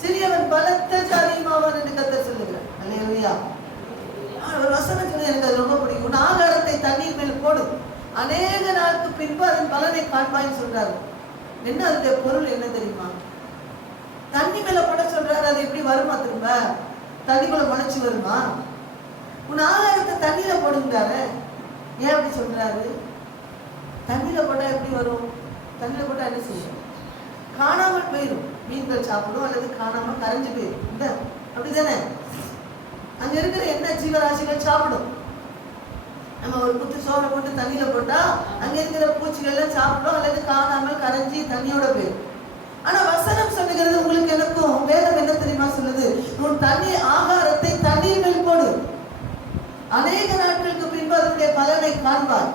சிறியவன் பலத்த ஜாதியுமாவான் என்று கர்த்தர் சொல்லுகிறார். அல்லேலூயா. ஒரு வசனம் சொல்லி எனக்கு அது ரொம்ப பிடிக்கும். உன் ஆகாரத்தை தண்ணீர் மேல் போடு, அநேக நாளுக்கு பின்பு அதன் பலனை காண்பாய்ன்னு சொல்றாரு. என்ன அதனுடைய பொருள் என்ன தெரியுமா? தண்ணி மேல போட சொல்றாரு. அது எப்படி வருமா? திரும்ப தண்ணிக்குள்ள முளைச்சு வருமா? உன் ஆகாரத்தை தண்ணியில போடுங்கிறாரு. ஏன் அப்படி சொல்றாரு? தண்ணியில போட்டா எப்படி வரும்? தண்ணியில போட்டா என்ன செய்யும்? காணாமல் போயிடும். மீன்கள் சாப்பிடும் அல்லது காணாமல் கரைஞ்சு போயிடும். இந்த அப்படிதானே? அங்க இருக்கிற என்ன ஜீவராசிகள் சாப்பிடும். நம்ம ஒரு குத்து சோறை போட்டு தண்ணியில போட்டா அங்க இருக்கிற பூச்சிகள் எல்லாம் சாப்பிடும் அல்லது காணாமல் கரைஞ்சி தண்ணியோட போயிடும். ஆனா வசனம் சொல்லுகிறது, உங்களுக்கு எனக்கும் வேதம் என்ன தெரியுமா சொல்லுது? உன் தண்ணி ஆகாரத்தை தண்ணீர் மேல் போடு, அநேக நாட்களுக்கு பின்பு அதனுடைய பலனை காண்பார்.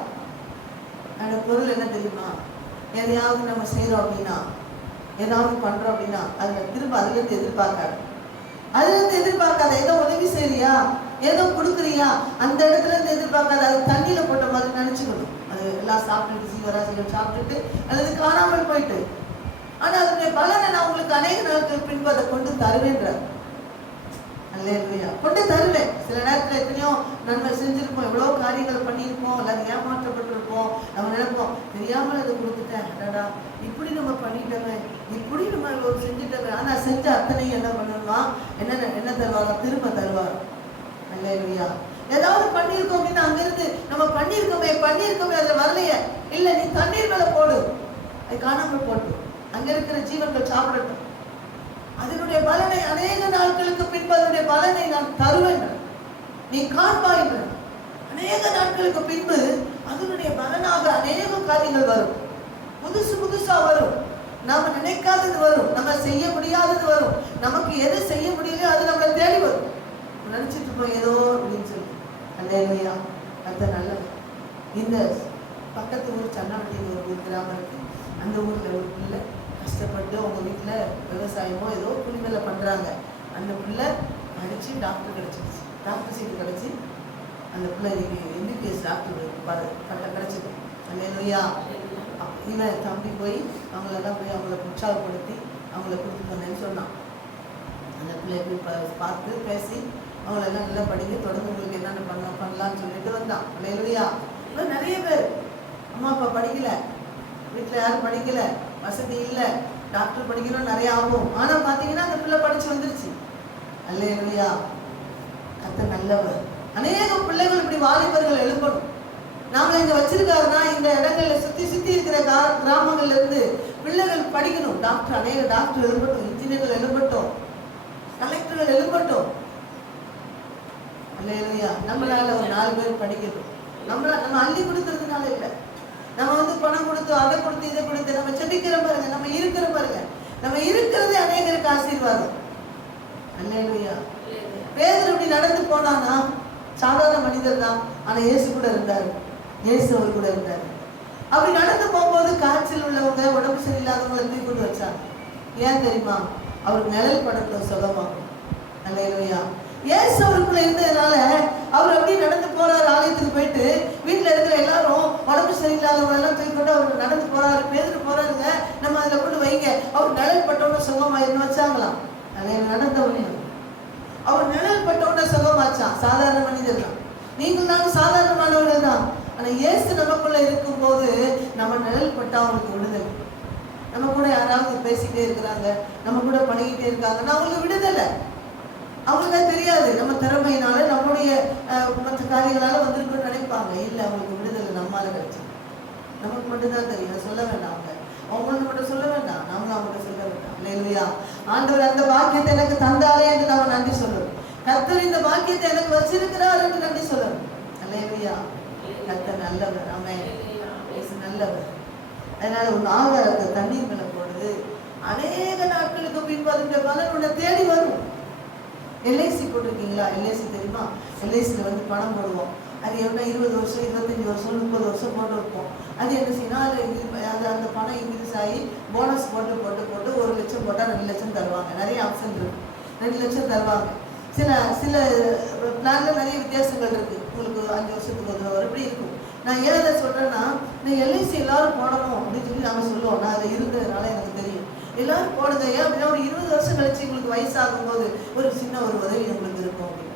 அந்த பொருள் என்ன தெரியுமா? எதையாவது நம்ம செய்யறோம் அப்படின்னா, ஏதாவது பண்றோம் அப்படின்னா அதுல திரும்ப அதுல இருந்து எதிர்பார்க்காது. அதுல இருந்து எதிர்பார்க்காத. ஏதோ உதவி செய்யறியா, ஏதோ கொடுக்குறியா, அந்த இடத்துல இருந்து எதிர்பார்க்காத. அது தண்ணியில போட்ட மாதிரி நினைச்சுக்கணும். அது எல்லாம் சாப்பிட்டுட்டு ஜீவராசிகள் சாப்பிட்டுட்டு அல்லது காணாமல் போயிட்டு, ஆனா அதனுடைய பலனை நான் உங்களுக்கு அநேக நாட்கள் பின்பு அதை கொண்டு தருவேன்றார். அல்லேலூயா. கொண்டு தருவேன். சில நேரத்துல எத்தனையோ நன்மை செஞ்சிருப்போம், எவ்வளவு காரியங்கள் பண்ணியிருப்போம், அல்லது ஏமாற்றப்பட்டிருப்போம். நம்ம நினைப்போம், தெரியாமல் அதை கொடுத்துட்டேன், அடடா இப்படி நம்ம பண்ணிட்டோமே, இப்படி நம்ம செஞ்சுட்டோமே. ஆனா செஞ்ச அத்தனையும் என்ன பண்ணணுமா? என்ன தருவாங்க? திரும்ப தருவார். அல்லேலூயா. ஏதாவது பண்ணியிருக்கோம் அப்படின்னா அங்கிருந்து நம்ம பண்ணியிருக்கோமே அதுல வரலையே, இல்ல நீ தண்ணீர் மேல போடு, அது காணாமல் போட்டு அங்க இருக்கிற ஜீவன்கள் சாப்பிடட்டும். அதனுடைய பலனை அநேக நாட்களுக்கு பின்பு அதனுடைய பலனை நான் தருவேன், நீ காண்பாய். அநேக நாட்களுக்கு பின்பு அதனுடைய பலனாக அநேக காரியங்கள் வரும். புதுசா வரும். நாம நினைக்காதது வரும், நம்ம செய்ய முடியாதது வரும். நமக்கு எது செய்ய முடியலையோ அது நம்மளை தேடி வரும். நினைச்சிட்டு இருப்போம் ஏதோ அப்படின்னு சொல்லி. அல்லேலூயா. கர்த்தர் நல்லவர். இந்த பக்கத்து ஊர் சன்னாவட்டியில் ஒரு கிராமம் இருக்கு. அந்த ஊர்ல ஒரு பிள்ளை கஷ்டப்பட்டு அவங்க வீட்டுல விவசாயமோ ஏதோ கூலி வேலை பண்றாங்க. அந்த பிள்ளை படிச்சு டாக்டர் கிடைச்சிருச்சு, டாக்டர் சீட்டு கிடைச்சி அந்த பிள்ளை எம்பிபிஎஸ் டாக்டர் பட்டம் கிடைச்சது. அல்லேலூயா. இவன் தம்பி போய் அவங்களெல்லாம் போய் அவங்கள உற்சாகப்படுத்தி அவங்கள கொடுத்துட்டு வந்தேன்னு சொன்னான். அந்த பிள்ளைய போய் பார்த்து பேசி அவங்களெல்லாம் நல்லா படிக்க தொடர்ந்து உங்களுக்கு என்னென்ன பண்ணலான்னு சொல்லிட்டு வந்தான். அல்லேலூயா. நிறைய பேர் அம்மா அப்பா படிக்கல, வீட்டில் யாரும் படிக்கல, வசதி இல்லை, டாக்டர் படிக்கணும் நிறைய ஆகும். ஆனா பாத்தீங்கன்னா அந்த பிள்ளை படிச்சு வந்துருச்சு. அல்லேலூயா. கர்த்தர் நல்லவர். அநேக பிள்ளைகள் இப்படி வாலிபர்கள் எழுப்பணும். நாம இங்க வச்சிருக்காருன்னா இந்த இடங்கள்ல சுத்தி இருக்கிற கிராமங்கள்ல இருந்து பிள்ளைகள் படிக்கணும். டாக்டர், அநேக டாக்டர் எழுப்பட்டும், இன்ஜினியர்கள் எழுப்பட்டும், கலெக்டர்கள் எழுப்பட்டும். அல்லேலூயா. நம்மளால ஒரு 4 பேர் படிக்கணும். நம்ம அள்ளி கொடுக்கறதுனால இல்லை, நம்ம பணம் கொடுத்து அதை கொடுத்து இதை கொடுத்து நம்ம செபிக்கிற பாருங்க, நம்ம இருக்கிற பாருங்க, நம்ம இருக்கிறதே அநேகருக்கு ஆசீர்வாதம். அல்லேலூயா. பேதுரு இப்படி நடந்து போனானா சாதாரண மனிதர் தான், ஆனா இயேசு கூட இருந்தாரு. இயேசு அவர் கூட இருந்தாரு. அப்படி நடந்து போகும்போது காய்ச்சல் உள்ளவங்க, உடம்பு சரியில்லாதவங்களை தூக்கி கொண்டு வச்சாங்க. ஏன் தெரியுமா? அவருக்கு நிழல் படத்துல சுகமாகும். அல்லேலூயா. இயேசு அவருக்குள்ள இருந்ததுனால அவர் அப்படி நடந்து போறாரு. ஆலயத்துக்கு போயிட்டு வீட்டுல இருக்கிற எல்லாரும் உடம்பு சரியில்லாதவங்க எல்லாம் தூக்கி கொண்டு அவர் நடந்து போறாரு. பேதுரு போறாருங்க, நம்ம அதுல கொண்டு வைங்க, அவர் நிழல் பட்டோன்னு சுகமாயிருந்து வச்சாங்களாம். அதை நடந்தவனே அவர் நிழல் பட்டோன்னு சுகமாச்சான். சாதாரண மனிதர் தான், நீங்கள் நானும் சாதாரணமானவர்கள் தான். ஆனா இயேசு நமக்குள்ள இருக்கும் போது நம்ம நிழல் பட்டா அவங்களுக்கு விடுதலை. நம்ம கூட யாராவது பேசிட்டே இருக்கிறாங்க, நம்ம கூட பழகிட்டே இருக்காங்கன்னா அவங்களுக்கு விடுதலை. அவங்களுக்கு தெரியாது நம்ம திறமையினால நம்மளுடைய மற்ற காரியங்களால வந்திருக்குன்னு நினைப்பாங்க. இல்லை, அவங்களுக்கு விடுதலை நம்மால கிடைச்சது. நமக்கு மட்டும்தான் தெரியும், சொல்ல வேண்டாம். அவங்களுக்கு மட்டும் சொல்ல வேண்டாம், நாமளும் அவங்கள்ட்ட சொல்ல வேண்டாம். அல்லேலூயா. ஆண்டவர் அந்த பாக்கியத்தை எனக்கு தந்தாரே என்று நாம நன்றி சொல்லணும். கர்த்தர் இந்த பாக்கியத்தை எனக்கு வச்சிருக்கிறார் என்று நன்றி சொல்லணும். அல்லேலூயா. கர்த்தர் நல்லவர். ஆமென். இயேசு நல்லவர். அதனால ஒரு ஆகாரத்தை தண்ணீர் மேல போடுது, அநேக நாட்களுக்கு பின்பு அதனுடைய பலன் உன்னை தேடி வரும். எல்ஐசி போட்டிருக்கீங்களா? எல்ஐசி தெரியுமா? எல்ஐசியில் பணம் போடுவோம். அது என்ன 20 வருஷம் 25 வருஷம் 30 வருஷம் போட்டு வைப்போம். அது என்ன செய்யணும், அது அந்த பணம் இன்க்ரீஸ் ஆகி போனஸ் போட்டு 1 லட்சம் போட்டால் 2 லட்சம் தருவாங்க. நிறைய ஆப்ஷன் இருக்கு, 2 லட்சம் தருவாங்க. சில பிளான்ல நிறைய வித்தியாசங்கள் இருக்கு. உங்களுக்கு 5 வருஷத்துக்கு ஒரு தடவை இப்படி இருக்கும். நான் ஏன் அதை சொல்றேன்னா, இந்த எல்ஐசி எல்லாரும் போடணும் அப்படின்னு சொல்லி நாங்கள் சொல்லுவோம். நான் அதில் இருந்ததுனால எனக்கு தெரியும். எல்லாரும் போடுங்க. ஏன் அப்படின்னா ஒரு 20 வருஷம் கழிச்சு உங்களுக்கு வயசாகும் போது ஒரு சின்ன ஒரு உதவி உங்களுக்கு இருக்கும் அப்படின்னு.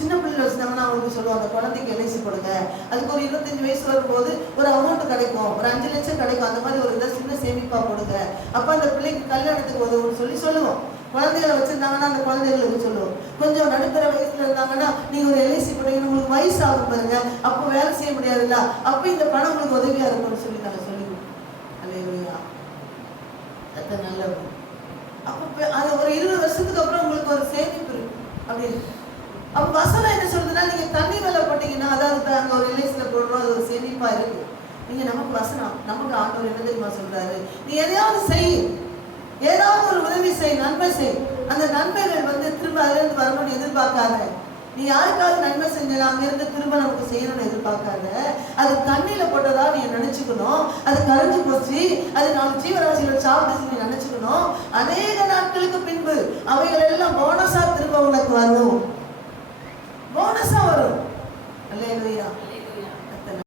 சின்ன பிள்ளைகள் வச்சுருந்தாங்கன்னா அவங்களுக்கு சொல்லுவாங்க, குழந்தைக்கு எல்ஐசி போடுங்க, அதுக்கு ஒரு 25 வயசு வரும்போது ஒரு அமௌண்ட் கிடைக்கும், ஒரு 5 லட்சம் கிடைக்கும், அந்த மாதிரி ஒரு இதை சின்ன சேமிப்பா போடுங்க, அப்போ அந்த பிள்ளைக்கு கல்யாணத்துக்கு உதவுன்னு சொல்லுவோம். குழந்தைகளை வச்சிருந்தாங்கன்னா அந்த குழந்தைகளுக்கு சொல்லுவோம். கொஞ்சம் நடுத்தர வயசுல இருந்தாங்கன்னா நீங்க ஒரு எல்ஐசி போட்டீங்கன்னா உங்களுக்கு வயசு ஆகும் பாருங்க, அப்போ வேலை செய்ய முடியாதுல்ல, அப்போ இந்த பணம் உங்களுக்கு உதவியா இருக்கும்னு சொல்லி நாங்கள் சொல்லிடுவோம். அல்லேலூயா, அது நல்லது. அப்போ அது ஒரு 20 வருஷத்துக்கு அப்புறம் உங்களுக்கு ஒரு சேமிப்பு இருக்கு அப்படின்னு. அப்போ வசனம் என்ன சொல்றதுன்னா, நீங்க தண்ணி மேல போட்டீங்கன்னா, அதாவது அங்க ஒரு எல்ஐசில போடுறோம், அது ஒரு சேமிப்பா இருக்கு. நீங்க நமக்கு வசனம், நமக்கு ஆண்டவர் என்ன தெரியுமா சொல்றாரு, நீ எதையாவது செய், ஏதாவது ஒரு உதவி செய், நன்மை செய். அந்த நன்மைகள் திரும்ப அதுல இருந்து வரணும்னு எதிர்பார்க்காத. நீ யாருக்காவது நன்மை செஞ்சா அங்கிருந்து திரும்ப நமக்கு செய்யணும்னு எதிர்பார்க்காத. அது தண்ணியில போட்டதா நீ நினைச்சுக்கணும், அது கரைஞ்சு போச்சு, அது 4 ஜீவராசிகளை சாப்பிட்டு நீ நினைச்சுக்கணும். அநேக நாட்களுக்கு பின்பு அவைகள் எல்லாம் போனஸா திரும்ப உனக்கு வரும்.